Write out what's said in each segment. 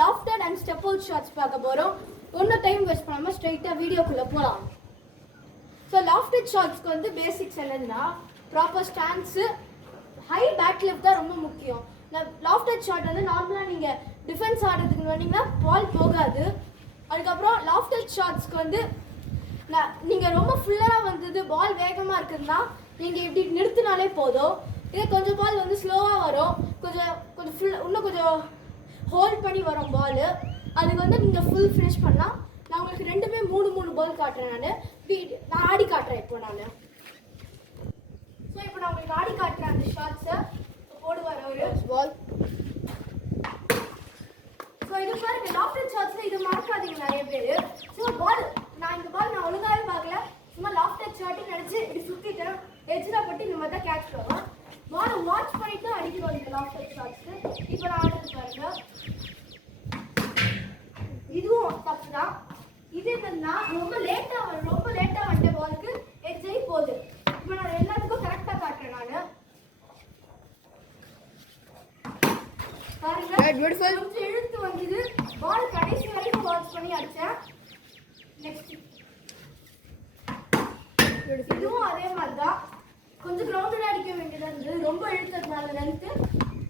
Lofted and step out shots பார்க்க போகிறோம். ஒன்றும் டைம் வேஸ்ட் பண்ணாமல் ஸ்ட்ரைட்டாக வீடியோக்குள்ளே போகலாம். ஸோ லாஃப்டட் ஷாட்ஸ்க்கு வந்து பேசிக்ஸ் என்னன்னா proper stance, high back lift தான் ரொம்ப முக்கியம். லாஃப்டட் ஷாட் வந்து நார்மலாக நீங்கள் டிஃபென்ஸ் ஆடுறதுக்கு வந்தீங்கன்னா பால் போகாது. அதுக்கப்புறம் லாஃப்டட் ஷாட்ஸ்க்கு வந்து நீங்கள் ரொம்ப ஃபுல்லாக வந்தது பால் வேகமாக இருக்குதுன்னா நீங்கள் இப்படி நிறுத்தினாலே போதும். இதே கொஞ்சம் பால் வந்து ஸ்லோவாக வரும், கொஞ்சம் இன்னும் கொஞ்சம் ஹோல்ட் பண்ணி வரும் பால். அதுக்கு வந்து நீங்கள் ஃபுல் ஃபினிஷ் பண்ணலாம். நான் உங்களுக்கு ரெண்டுமே மூணு பால் காட்டுறேன். நான் ஆடி காட்டுறேன் இப்போ நான். ஸோ இப்போ நான் உங்களுக்கு ஆடி காட்டுறேன் அந்த ஷாட்ஸை. போடுவார் ஒரு பால். ஸோ இது பாருங்க லாஃப்டட் ஷாட்ஸில் இது மறக்காதீங்க நிறைய பேர். ஸோ பால் இந்த பால் நான் ஒழுங்காகவே பார்க்கல, சும்மா லாஃப்டட் ஷாட்டுன்னு நினச்சி இப்படி சுற்றிட்டேன், எஜ்ஜில் பட்டு இந்த மாதிரி தான் கேட்ச் பண்ணுவோம். பாலை வாட்ச் பண்ணிட்டு அடிக்கணும் இந்த லாஃப்டட் ஷாட்ஸ்க்கு. இப்போ நான் ஆடுறது பாருங்க, இதுவும் தப்பு தான். இது என்னன்னா ரொம்ப லேட்டாக வந்துட்ட பாலுக்கு எட்ஜ் ஆகி போகுது. இப்போ நான் எல்லாத்துக்கும் கரெக்டாக காட்டுறேன் நான். பாருங்க கொஞ்சம் இழுத்து வந்தது, பால் கடைசி வரைக்கும் வாட்ச் பண்ணி அடிச்சேன். நெக்ஸ்ட் இதுவும் அதே மாதிரி தான், கொஞ்சம் கிரவுண்டட் அடிக்க வேண்டியதாக இருந்தது, ரொம்ப இழுத்ததுனால லென்த்து.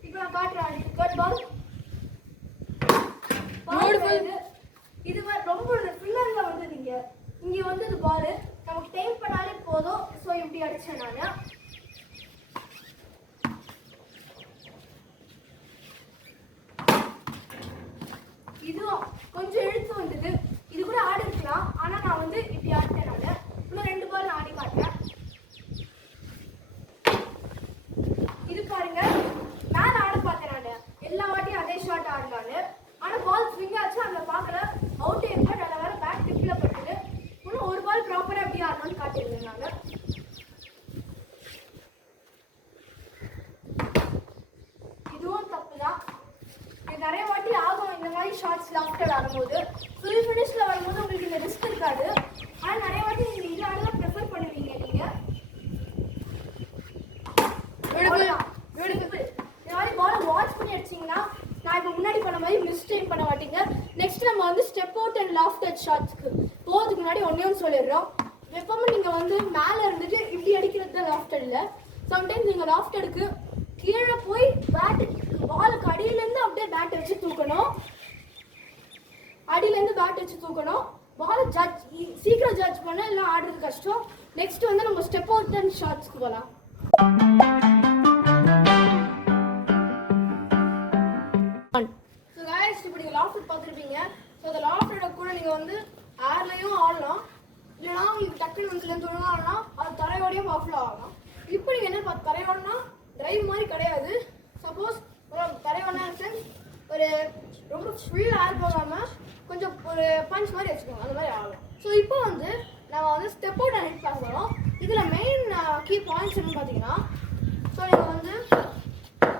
இப்போ நான் காட்டுறேன் கட் பால். இது ரொம்ப ஃபில்லரில் வந்தது. இங்கே வந்தது பால் நமக்கு டைம் பண்ணாலே போதும். ஸோ இப்படி அடித்தேன் நான். இதுவும் கொஞ்சம் இழுத்து வந்தது, இது கூட ஆடி இருக்கலாம், ஆனால் நான் வந்து இப்படி ஆடிட்டேன் நான். இன்னும் 2 பால் நான் ஆடி காட்டுறேன். இது பாருங்க நான் ஆட பார்த்தேன் நான், எல்லா வாட்டியும் அதே ஷாட் ஆடலான்னு. ஆனால் பால் ஸ்விங் ஆச்சு, அதில் பார்க்கல, அவுட் ஆயிருந்தா நல்ல வேறு பேக் டிப்பில் பட்டுது. இன்னும் ஒரு பால் ப்ராப்பராக எப்படி ஆடலாம்னு காட்டியிருந்தேன் நாங்கள். இதுவும் தப்பு தான், நிறைய வாட்டி ஆகும் இந்த மாதிரி ஷார்ட்ஸ் லாஃப்டட் ஆடும்போது. ஃபுல் ஃபினிஷில் வரும்போது உங்களுக்கு இந்த ரிஸ்க் இருக்காது, ஆனால் நிறைய வாட்டி நீங்கள் இது ஆடலாம் ப்ரிஃபர் பண்ணுவீங்க நீங்கள். இந்த மாதிரி பாலை வாட்ச் பண்ணி அடிச்சிங்கன்னா நான் இப்போ முன்னாடி பண்ண மாதிரி மிஸ்டேக் பண்ண மாட்டீங்க. நெக்ஸ்ட் நம்ம வந்து ஸ்டெப் அவுட் அண்ட் லாஃப்டட் ஷாட்ஸ்க்கு போகிறதுக்கு முன்னாடி ஒன்றே சொல்லிடுறோம். எப்பவுமே நீங்கள் வந்து மேலே இருந்துட்டு இப்படி அடிக்கிறது தான் லாஃப்டட் இல்லை. சம்டைம்ஸ் நீங்கள் லாஃப்டடுக்கு கீழே போய் பாலுக்கு அடியிலேருந்து அப்படியே பேட் வச்சு தூக்கணும். பாலை சீக்கிரம் ஜட்ஜ் பண்ண இல்லை ஆடுறது கஷ்டம். நெக்ஸ்ட் வந்து நம்ம ஸ்டெப் அவுட் அண்ட் ஷாட்ஸ்க்கு போகலாம். ஸோ காய்ஸ் இப்போ நீங்கள் லாஃப்டட் பார்த்துருப்பீங்க. ஸோ அந்த லாஃப்டோட கூட நீங்கள் வந்து ஏர்லையும் ஆடலாம், இல்லைனா உங்களுக்கு டக்குன்னு வந்து லென்த் ஒழுங்காக ஆடலாம், அது தரையோடையும் ஆஃபில் ஆகலாம். இப்போ நீங்கள் என்ன பார்த்து தரையோடனா டிரைவ் மாதிரி கிடையாது. சப்போஸ் தரையோடனா சென்ஸ் ஒரு ரொம்ப ஃபுல் ஏர் போகாமல் கொஞ்சம் ஒரு பஞ்ச் மாதிரி வச்சுக்கோங்க, அந்த மாதிரி ஆகலாம். ஸோ இப்போ வந்து நம்ம வந்து ஸ்டெப் அவுட் அண்ட் ஹிட் பார்க்க போகிறோம். இதில் மெயின் கீ பாயிண்ட்ஸ் என்னன்னு பார்த்தீங்கன்னா, ஸோ நீங்கள் வந்து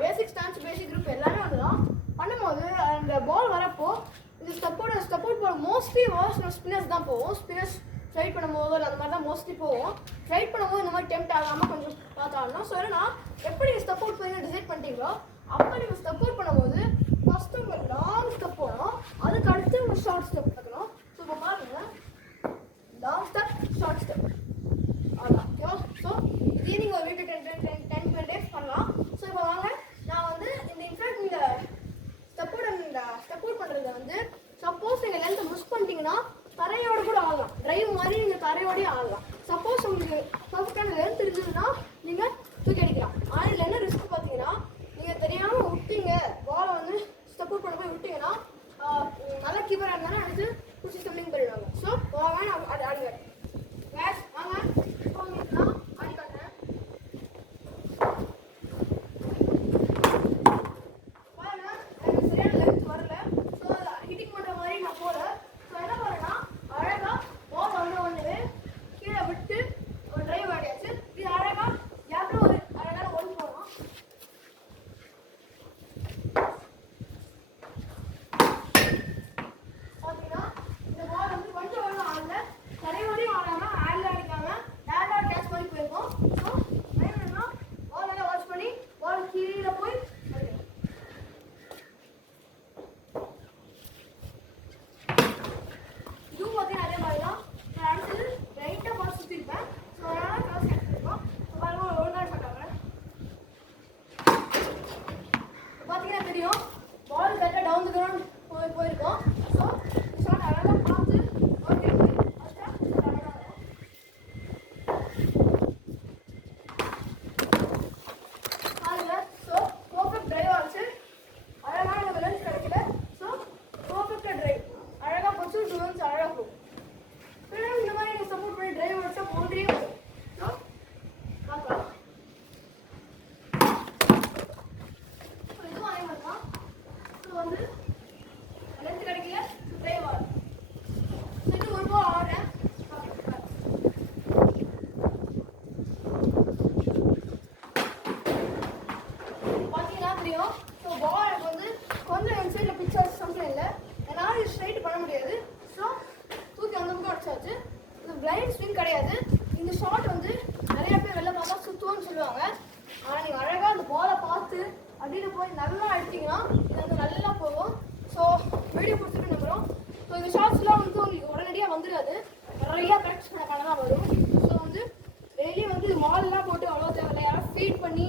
பேசிக் ஸ்டான்ஸ், பேசிக் குரூப் எல்லாமே வந்துடும். பண்ணும்போது அந்த பால் வரப்போ இந்த step out ball mostly spinners தான் போவோம். ஸ்பின்னர்ஸ் ஃப்ளைட் பண்ணும்போது அந்த மாதிரி தான் மோஸ்ட்லி போவோம். ஃப்ளைட் பண்ணும்போது இந்த மாதிரி டெம்ப்ட் ஆகாமல் கொஞ்சம் பார்த்தாடணும். ஸோ ஏன்னா எப்படி நீங்கள் ஸ்டெப் அவுட் பண்ணி டிசைட் பண்ணிட்டீங்களோ அப்போ நீங்கள் ஸ்டெப் அவுட் பண்ணும்போது ஃபஸ்ட்டு உங்கள் லாங் ஸ்டெப் போகணும், அதுக்கு அடுத்து உங்கள் ஷார்ட் ஸ்டெப் பார்க்கணும். ஸோ இப்போ பாருங்கள் லாங் ஸ்டெப், ஷார்ட் ஸ்டெப், அதான் ஓகேவா. ஸோ இதே நீங்கள் ஒரு வீட்டு 10 டேஸ் பண்ணலாம். ஸோ இப்போ வாங்க நான் வந்து இந்த இன்ஃபேக்ட் இந்த ஸ்டெப் அவுட் பண்ணுறத வந்து சப்போஸ் நீங்கள் லென்த்தை மிஸ் பண்ணிட்டீங்கன்னா தரையோட கூட ஆகலாம், டிரைவ் மாதிரி நீங்கள் தரையோடய ஆகலாம். சப்போஸ் உங்களுக்கு பர்ஃபெக்டான லென்த் இருந்ததுன்னா நீங்கள் தூக்கி அடிக்கலாம். ஆனால் இதில் என்ன ரிஸ்க் பார்த்தீங்கன்னா, நீங்கள் தெரியாமல் விட்டீங்க பாலை வந்து ஸ்டெப் அவுட் பண்ண போய் விட்டீங்கன்னா நல்ல கீப்பராக இருந்தாலும் அடுத்து பிடிச்சி ஸ்டெப்லிங் பண்ணிடுவாங்க. ஸோ வாங்க நான் ஆடுவேன். வேஸ் வாங்க நான் ஆடி காட்டுறேன். பாருங்க எனக்கு சரியான லென்த் வரல, ஸோ ஹிட்டிங் பண்ணுற மாதிரி நான் போகல. ஸோ என்ன பண்ணுறேன்னா அழகாக பால் ஒன்று கீழே விட்டு ஒரு டிரைவ் ஆடியாச்சு. இது அழகாக யாரும் ஒரு அழகான ஒன்று போகணும். பண்ணோம். ஸோ பால் வந்து கொஞ்சம் என் சைடில் பிக்சர்ஸ் சம்திங் இல்லை, என்னால் இது ஸ்ட்ரைட் பண்ண முடியாது. ஸோ தூக்கி அந்த பக்கம் அடிச்சாச்சு. இது பிளைண்ட் ஸ்விங் கிடையாது. இந்த ஷாட் வந்து நிறைய பேர் வெளில பார்த்தா சுற்றுவோன்னு சொல்லுவாங்க. ஆனால் நீங்கள் அழகாக அந்த பாலை பார்த்து அப்படின்னு போய் நல்லா எடுத்தீங்கன்னா இது வந்து நல்லா போகும். ஸோ வீடியோ கொடுத்துட்டு நம்புகிறோம். ஸோ இந்த ஷார்ட்ஸ்லாம் வந்து உங்களுக்கு உடனடியாக வந்துடாது, நிறையா ப்ராக்டிஸ் பண்ண தான் வரும். ஸோ வந்து டெய்லி வந்து மால்லாம் போட்டு அவ்வளோ தேவையில்லை, யாரும் ஃபீட் பண்ணி